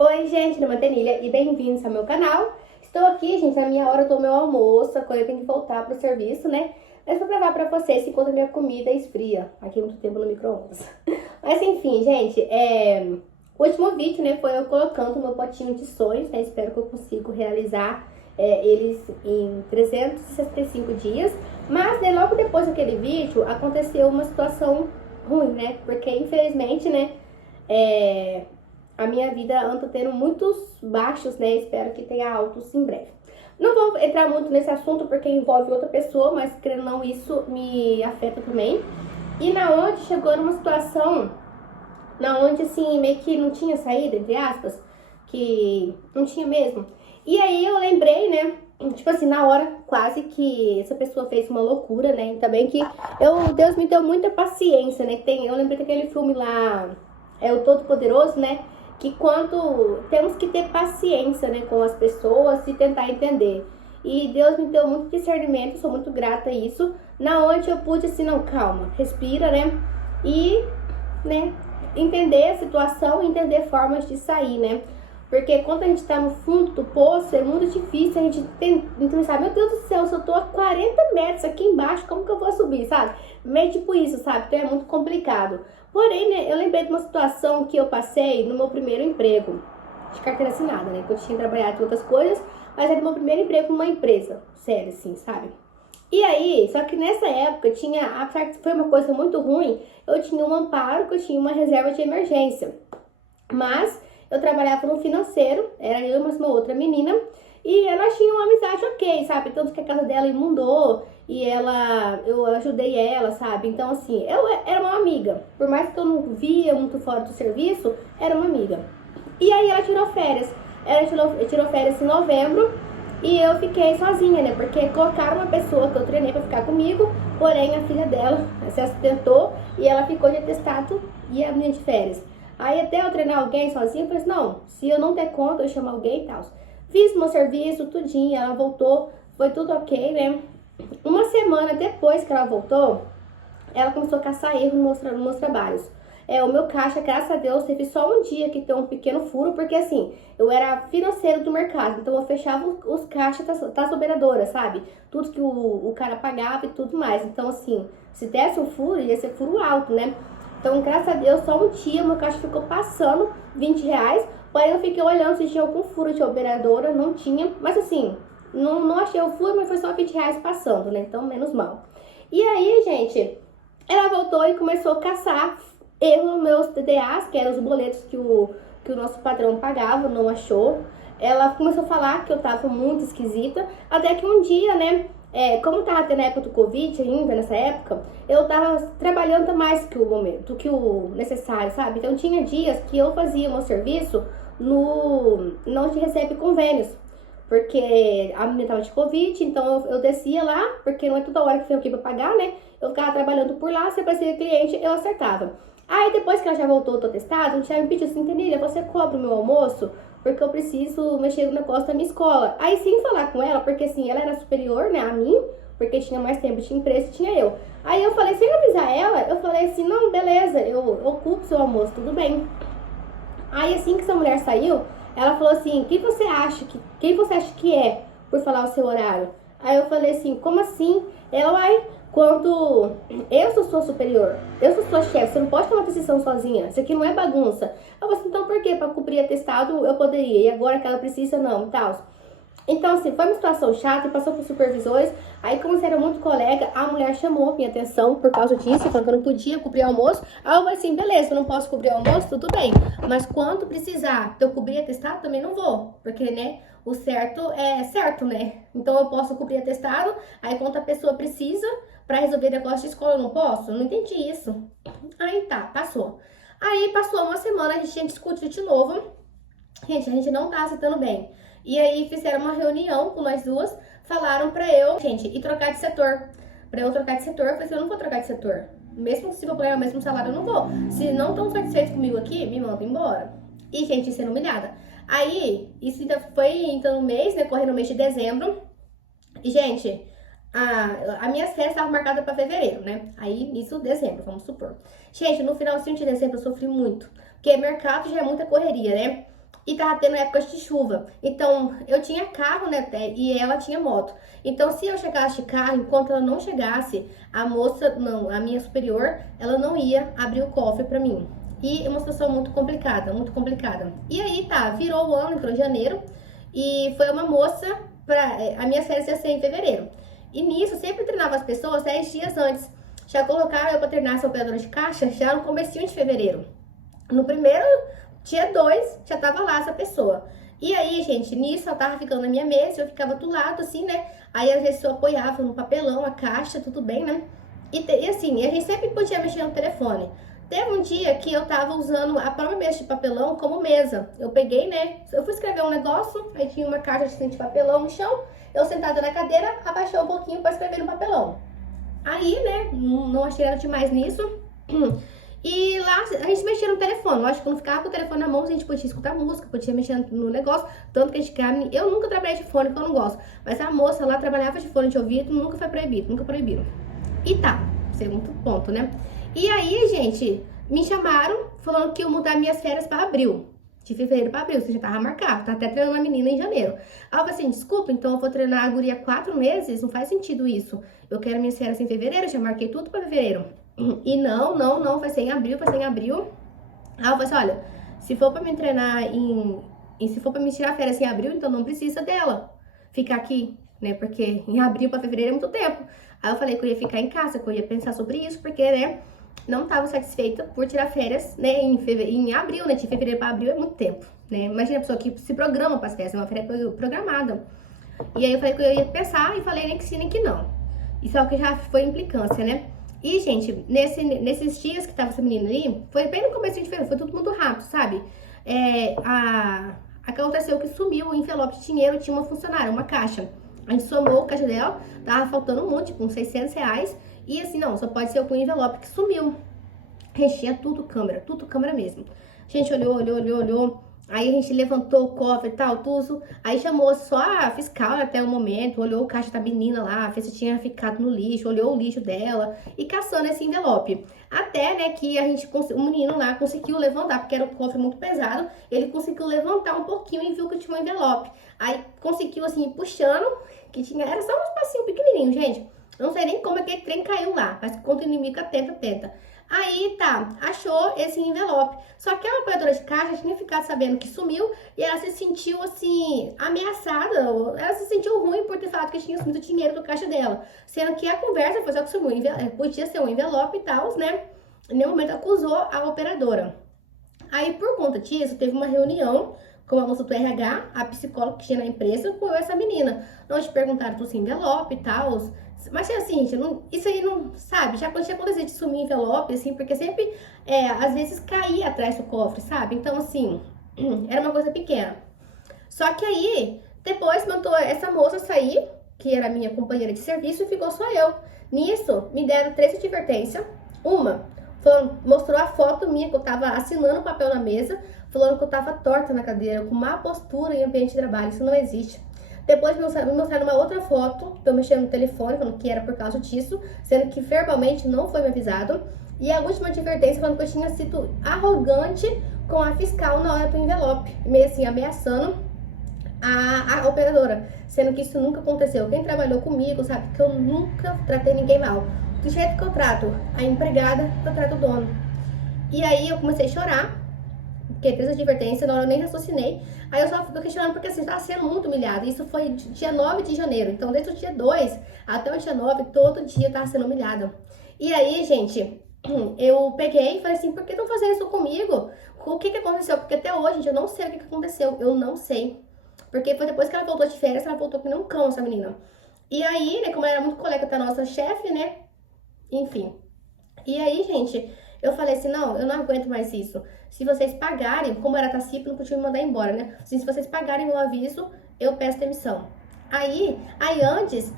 Oi, gente, Ana Mantenilha e bem-vindos ao meu canal. Estou aqui, gente, na minha hora do meu almoço, agora eu tenho que voltar pro serviço, né? Mas vou gravar pra vocês enquanto a minha comida esfria. Aqui muito tempo no micro-ondas. Mas enfim, gente, o último vídeo, né, foi eu colocando o meu potinho de sonhos, né? Espero que eu consiga realizar eles em 365 dias. Mas, né, logo depois daquele vídeo, aconteceu uma situação ruim, né? Porque, infelizmente, né, a minha vida anda tendo muitos baixos, né? Espero que tenha altos em breve. Não vou entrar muito nesse assunto porque envolve outra pessoa, mas querendo ou não, isso me afeta também. E na onde chegou numa situação na onde assim meio que não tinha saída, entre aspas, que não tinha mesmo. E aí eu lembrei, né? Tipo assim, na hora quase que essa pessoa fez uma loucura, né? Ainda bem que Deus me deu muita paciência, né? Eu lembrei daquele filme lá, o Todo-Poderoso, né? Que quando temos que ter paciência, né, com as pessoas e tentar entender. E Deus me deu muito discernimento, sou muito grata a isso. Na onde eu pude assim, não, calma, respira, né? E, né, entender a situação e entender formas de sair, né? Porque quando a gente tá no fundo do poço, é muito difícil a gente pensar, meu Deus do céu, se eu tô a 40 metros aqui embaixo, como que eu vou subir, sabe? Meio tipo isso, sabe? Então é muito complicado. Porém, né, eu lembrei de uma situação que eu passei no meu primeiro emprego, de carteira assinada, né? Que eu tinha trabalhado em outras coisas, mas era o meu primeiro emprego numa empresa, sério, assim, sabe? E aí, só que nessa época tinha, apesar que foi uma coisa muito ruim, eu tinha um amparo, que eu tinha uma reserva de emergência. Mas eu trabalhava no financeiro, era eu e uma outra menina, e nós tínhamos uma amizade ok, sabe? Tanto que a casa dela inundou e eu ajudei ela, sabe? Então, assim, eu era uma amiga. Por mais que eu não via muito fora do serviço, era uma amiga. E aí ela tirou férias. Tirou férias em novembro e eu fiquei sozinha, né? Porque colocaram uma pessoa que eu treinei pra ficar comigo, porém a filha dela se acidentou e ela ficou de atestado e a minha de férias. Aí até eu treinar alguém sozinha, eu falei assim, não, se eu não der conta, eu chamo alguém e tal. Fiz meu serviço, tudinho, ela voltou, foi tudo ok, né? Uma semana depois que ela voltou, ela começou a caçar erro nos meus trabalhos. O meu caixa, graças a Deus, teve só um dia que tem um pequeno furo, porque assim, eu era financeiro do mercado, então eu fechava os caixas das operadoras, sabe? Tudo que o cara pagava e tudo mais. Então, assim, se desse um furo, ia ser furo alto, né? Então, graças a Deus, só um dia meu caixa ficou passando R$ 20, porém eu fiquei olhando se tinha algum furo de operadora, não tinha, mas assim, não achei o furo, mas foi só R$ 20 passando, né? Então, menos mal. E aí, gente, ela voltou e começou a caçar erro nos meus TDAs, que eram os boletos que o nosso patrão pagava, não achou. Ela começou a falar que eu tava muito esquisita, até que um dia, né, como tava tendo a época do Covid ainda, nessa época, eu tava trabalhando mais que o momento, do que o necessário, sabe? Então tinha dias que eu fazia o meu serviço não te recebe convênios. Porque a menina tava de Covid, então eu descia lá, porque não é toda hora que tem aqui pra pagar, né? Eu ficava trabalhando por lá, se aparecia cliente, eu acertava. Aí depois que ela já voltou do atestado, o Thiago me pediu assim, Tenilha, você cobra o meu almoço? Porque eu preciso mexer no negócio da minha escola. Aí sem falar com ela, porque assim, ela era superior, né, a mim, porque tinha mais tempo, tinha empresa e tinha eu. Aí eu falei, sem avisar ela, eu falei assim, não, beleza, eu ocupo seu almoço, tudo bem. Aí assim que essa mulher saiu, ela falou assim, quem você acha que é por falar o seu horário? Aí eu falei assim, como assim? Ela, vai, quando eu sou sua superior, eu sou sua chefe, você não pode tomar decisão sozinha, isso aqui não é bagunça. Eu falei assim, então por quê? Pra cumprir atestado eu poderia, e agora que ela precisa não, e tal. Então, assim, foi uma situação chata, passou por supervisores. Aí, como você era muito colega, a mulher chamou minha atenção por causa disso, falando que eu não podia cobrir almoço. Aí eu falei assim, beleza, eu não posso cobrir almoço, tudo bem. Mas quando precisar de eu cobrir atestado, também não vou. Porque, né, o certo é certo, né? Então eu posso cobrir atestado, aí quando a pessoa precisa pra resolver negócio de escola, eu não posso? Eu não entendi isso. Aí tá, passou. Aí passou uma semana, a gente tinha discutido de novo. Gente, a gente não tá aceitando bem. E aí fizeram uma reunião com nós duas, falaram pra eu, gente, ir trocar de setor. Pra eu trocar de setor, eu falei assim, eu não vou trocar de setor. Mesmo se for ganhar o mesmo salário, eu não vou. Se não estão satisfeitos comigo aqui, me mandam embora. E, gente, sendo humilhada. Aí, isso ainda foi então no mês, né, correndo no mês de dezembro. E, gente, a minha festa estava marcada pra fevereiro, né? Aí, isso dezembro, vamos supor. Gente, no finalzinho de dezembro eu sofri muito. Porque mercado já é muita correria, né? e tava tendo épocas de chuva. Então, eu tinha carro, né, e ela tinha moto. Então, se eu chegasse de carro, enquanto ela não chegasse, a moça, não, a minha superior, ela não ia abrir o cofre pra mim. E é uma situação muito complicada, muito complicada. E aí, tá, virou o ano, entrou em janeiro, e foi uma moça, a minha férias ia ser em fevereiro. E nisso, eu sempre treinava as pessoas 10 dias antes. Já colocaram eu pra treinar essa operadora de caixa já no comecinho de fevereiro. No primeiro, dia 2, já tava lá essa pessoa. E aí, gente, nisso ela tava ficando na minha mesa, eu ficava do lado, assim, né? Aí, às vezes, eu apoiava no papelão, a caixa, tudo bem, né? E assim, a gente sempre podia mexer no telefone. Teve um dia que eu tava usando a própria mesa de papelão como mesa. Eu peguei, né? Eu fui escrever um negócio, aí tinha uma caixa de papelão no chão. Eu sentada na cadeira, abaixei um pouquinho pra escrever no papelão. Aí, né, não achei nada demais nisso. E lá a gente mexia no telefone. Lógico que não ficava com o telefone na mão, a gente podia escutar música, podia mexer no negócio. Tanto que a gente... Eu nunca trabalhei de fone, porque eu não gosto. Mas a moça lá trabalhava de fone de ouvido, nunca foi proibido, nunca proibiram. E tá, segundo ponto, né? E aí, gente, me chamaram falando que iam mudar minhas férias pra abril. De fevereiro pra abril, você já tava marcado. Tá até treinando uma menina em janeiro. Aí eu falei assim, desculpa, então eu vou treinar a guria 4 meses? Não faz sentido isso. Eu quero minhas férias em fevereiro, já marquei tudo pra fevereiro. E não, vai ser em abril, vai ser em abril. Aí eu falei assim, olha, se for pra me treinar se for pra me tirar férias em abril, então não precisa dela ficar aqui, né? Porque em abril pra fevereiro é muito tempo. Aí eu falei que eu ia ficar em casa, que eu ia pensar sobre isso, porque, né, não estava satisfeita por tirar férias, né, em abril, né, de fevereiro para abril é muito tempo, né. Imagina a pessoa que se programa para as férias, é uma férias programada. E aí eu falei que eu ia pensar e falei nem que sim, nem que não. Isso é o que já foi implicância, né. E, gente, nesses dias que tava essa menina ali, foi bem no começo de fevereiro, foi tudo muito rápido, sabe. Aconteceu que sumiu o envelope de dinheiro, tinha uma funcionária, uma caixa. A gente somou o caixa dela, tava faltando um monte, tipo, uns 600 reais. E assim, não, só pode ser o envelope que sumiu. A gente tinha tudo câmera mesmo. A gente olhou. Aí a gente levantou o cofre e tal, tudo. Aí chamou só a fiscal até o momento, olhou o caixa da menina lá, fez se tinha ficado no lixo, olhou o lixo dela e caçando esse envelope. Até, né, que o menino lá conseguiu levantar, porque era um cofre muito pesado, ele conseguiu levantar um pouquinho e viu que tinha um envelope. Aí conseguiu, assim, puxando, era só um espacinho pequenininho, gente. Eu não sei nem como aquele trem caiu lá, mas contra o inimigo tenta. Aí tá, achou esse envelope. Só que a operadora de caixa tinha ficado sabendo que sumiu e ela se sentiu assim, ameaçada. Ela se sentiu ruim por ter falado que tinha sumido o dinheiro do caixa dela. Sendo que a conversa foi só que sumiu, podia ser um envelope e tal, né? Em nenhum momento acusou a operadora. Aí por conta disso, teve uma reunião com a moça do RH, a psicóloga que tinha na empresa, com essa menina. Nós te perguntaram do envelope e tal. Mas assim, gente, isso aí não, sabe, já tinha acontecido de sumir envelope, assim, porque sempre, às vezes caía atrás do cofre, sabe? Então, assim, era uma coisa pequena. Só que aí, depois mandou essa moça sair, que era minha companheira de serviço, e ficou só eu. Nisso, me deram 3 advertências. Mostrou a foto minha, que eu tava assinando o papel na mesa, falando que eu tava torta na cadeira, com má postura em ambiente de trabalho. Isso não existe. Depois me mostraram uma outra foto, eu mexendo no telefone, falando que era por causa disso, sendo que verbalmente não foi me avisado. E a última advertência falando que eu tinha sido arrogante com a fiscal na hora do envelope, meio assim, ameaçando a operadora, sendo que isso nunca aconteceu. Quem trabalhou comigo sabe que eu nunca tratei ninguém mal. Do jeito que eu trato a empregada, eu trato o dono. E aí eu comecei a chorar, porque fez a advertência, na hora eu nem raciocinei. Aí eu só fico questionando porque assim, estava sendo muito humilhada. Isso foi dia 9 de janeiro. Então, desde o dia 2 até o dia 9, todo dia eu tava sendo humilhada. E aí, gente, eu peguei e falei assim, por que estão fazendo isso comigo? O que aconteceu? Porque até hoje, gente, eu não sei o que aconteceu. Eu não sei. Porque foi depois que ela voltou de férias, ela voltou que nem um cão, essa menina. E aí, né, como ela era muito colega da nossa chefe, né? Enfim. E aí, gente, eu falei assim, não, eu não aguento mais isso. Se vocês pagarem, como era Tacipe, não podia me mandar embora, né? Assim, se vocês pagarem meu aviso, eu peço demissão. Aí antes,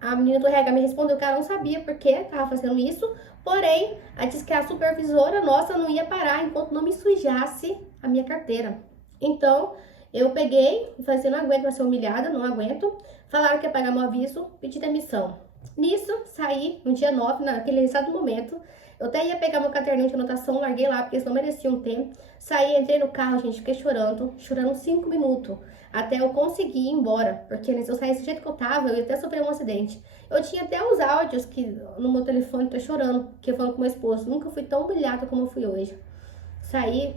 a menina do RH me respondeu que ela não sabia por que tava fazendo isso, porém, ela disse que a supervisora nossa não ia parar enquanto não me sujasse a minha carteira. Então, eu peguei e falei assim, não aguento mais ser humilhada, não aguento. Falaram que ia pagar meu aviso, pedi demissão. Nisso, saí no dia 9, naquele exato momento, Eu até ia pegar meu caderninho de anotação, larguei lá, porque eles não mereciam ter. Saí, entrei no carro, gente, fiquei chorando 5 minutos. Até eu conseguir ir embora, porque se eu saísse do jeito que eu tava, eu ia até sofrer um acidente. Eu tinha até os áudios que no meu telefone, tô chorando, que eu falo com meu esposo. Nunca fui tão humilhada como eu fui hoje. Saí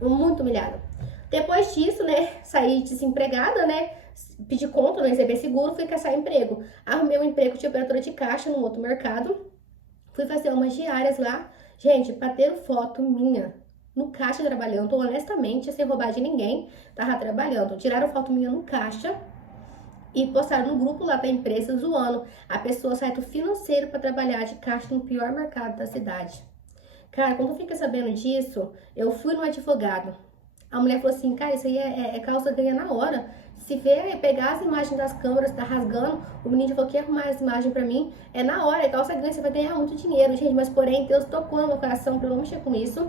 muito humilhada. Depois disso, né, saí desempregada, né, pedi conta, não recebi seguro, fui caçar emprego. Arrumei um emprego de operadora de caixa num outro mercado. Fui fazer umas diárias lá. Gente, bateram foto minha no caixa trabalhando, honestamente, sem roubar de ninguém, tava trabalhando. Tiraram foto minha no caixa e postaram no grupo lá da empresa zoando a pessoa sai do financeiro para trabalhar de caixa no pior mercado da cidade. Cara, quando eu fiquei sabendo disso, eu fui no advogado. A mulher falou assim, cara, isso aí é causa ganha na hora. Se ver, pegar as imagens das câmeras, tá rasgando, o menino falou que ia arrumar as imagens pra mim, é na hora, é calça ganha, você vai ganhar muito dinheiro, gente. Mas porém, Deus tocou no meu coração pra eu não mexer com isso.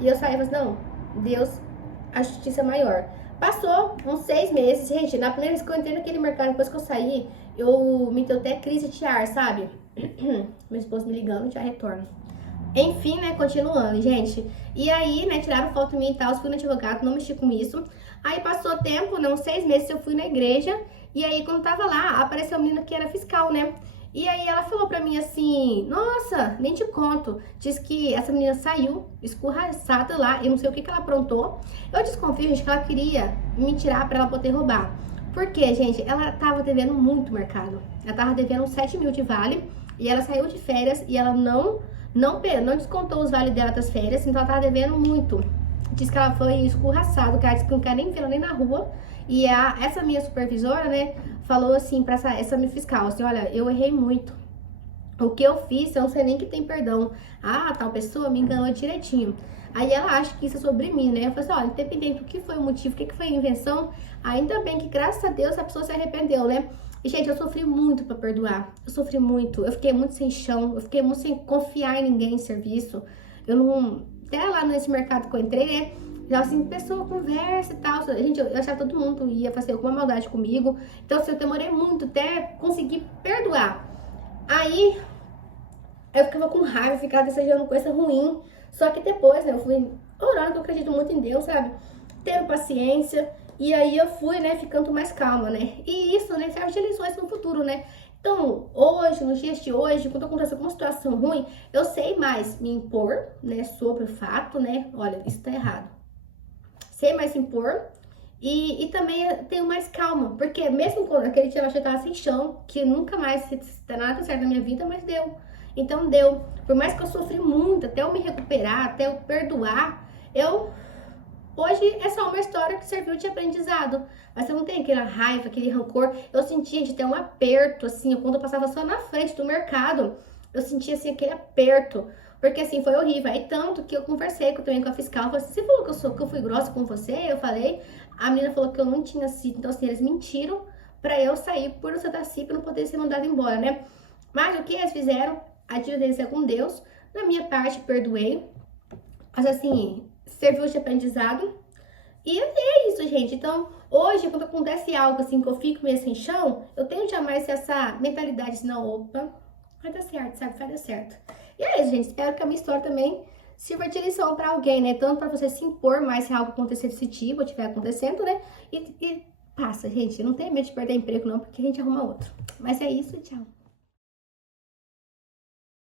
E eu saí e falei assim, não, Deus, a justiça é maior. Passou uns 6 meses, gente, na primeira vez que eu entrei naquele mercado, depois que eu saí, me deu até crise de ar, sabe? Meu esposo me ligando, já retorno. Enfim, né, continuando, gente. E aí, né, tiraram foto minha e tal, fui no advogado, não mexi com isso. Aí passou tempo, né, uns 6 meses eu fui na igreja. E aí, quando tava lá, apareceu uma menina que era fiscal, né? E aí ela falou pra mim assim, nossa, nem te conto. Diz que essa menina saiu escorraçada lá, eu não sei o que ela aprontou. Eu desconfio, gente, que ela queria me tirar pra ela poder roubar. Por quê, gente? Ela tava devendo muito mercado. Ela tava devendo uns 7 mil de vale. E ela saiu de férias e ela não descontou os vales dela das férias, então ela tava devendo muito. Diz que ela foi escorraçada, que ela disse que não quer nem vê-la nem na rua. E essa minha supervisora, né, falou assim pra essa minha fiscal, assim, olha, eu errei muito. O que eu fiz, eu não sei nem que tem perdão. Ah, tal pessoa me enganou direitinho. Aí ela acha que isso é sobre mim, né? Eu falei assim, ó, independente do que foi o motivo, o que foi a invenção, ainda bem que, graças a Deus, a pessoa se arrependeu, né? E, gente, eu sofri muito pra perdoar. Eu sofri muito. Eu fiquei muito sem chão. Eu fiquei muito sem confiar em ninguém em serviço. Eu não... Até lá nesse mercado que eu entrei, né? Já assim, pessoa conversa e tal. Gente, eu achava que todo mundo ia fazer alguma maldade comigo. Então, assim, eu demorei muito até conseguir perdoar. Aí, eu ficava com raiva, ficava desejando coisa ruim. Só que depois, né, eu fui orando, que eu acredito muito em Deus, sabe? Tendo paciência. E aí eu fui, né, ficando mais calma, né? E isso, né, serve de lições no futuro, né? Então, hoje, nos dias de hoje, quando acontece alguma situação ruim, eu sei mais me impor, né, sobre o fato, né? Olha, isso tá errado. Sei mais impor e também tenho mais calma. Porque mesmo quando aquele dia eu achei que eu tava sem chão, que nunca mais nada certo na minha vida, mas deu. Então deu. Por mais que eu sofri muito, até eu me recuperar, até eu perdoar, hoje é só uma história que serviu de aprendizado. Mas eu não tenho aquela raiva, aquele rancor. Eu sentia de ter um aperto, assim, quando eu passava só na frente do mercado. Eu sentia, assim, aquele aperto. Porque, assim, foi horrível. Aí, tanto que eu conversei também com a fiscal. Falei assim, você falou que eu fui grossa com você? Eu falei. A menina falou que eu não tinha sido. Então, assim, eles mentiram pra eu sair por eu ser da CIP e não poder ser mandada embora, né? Mas o que eles fizeram? A dívida deles é com Deus. Na minha parte, perdoei. Mas, assim, serviu de aprendizado. E é isso, gente. Então, hoje, quando acontece algo assim, que eu fico meio sem chão, eu tenho jamais essa mentalidade assim, não, opa, vai dar certo, sabe? Vai dar certo. E é isso, gente. Espero que a minha história também sirva de lição pra alguém, né? Tanto pra você se impor mais se algo acontecer desse tipo, ou estiver acontecendo, né? E passa, gente. Não tenha medo de perder emprego, não, porque a gente arruma outro. Mas é isso, tchau.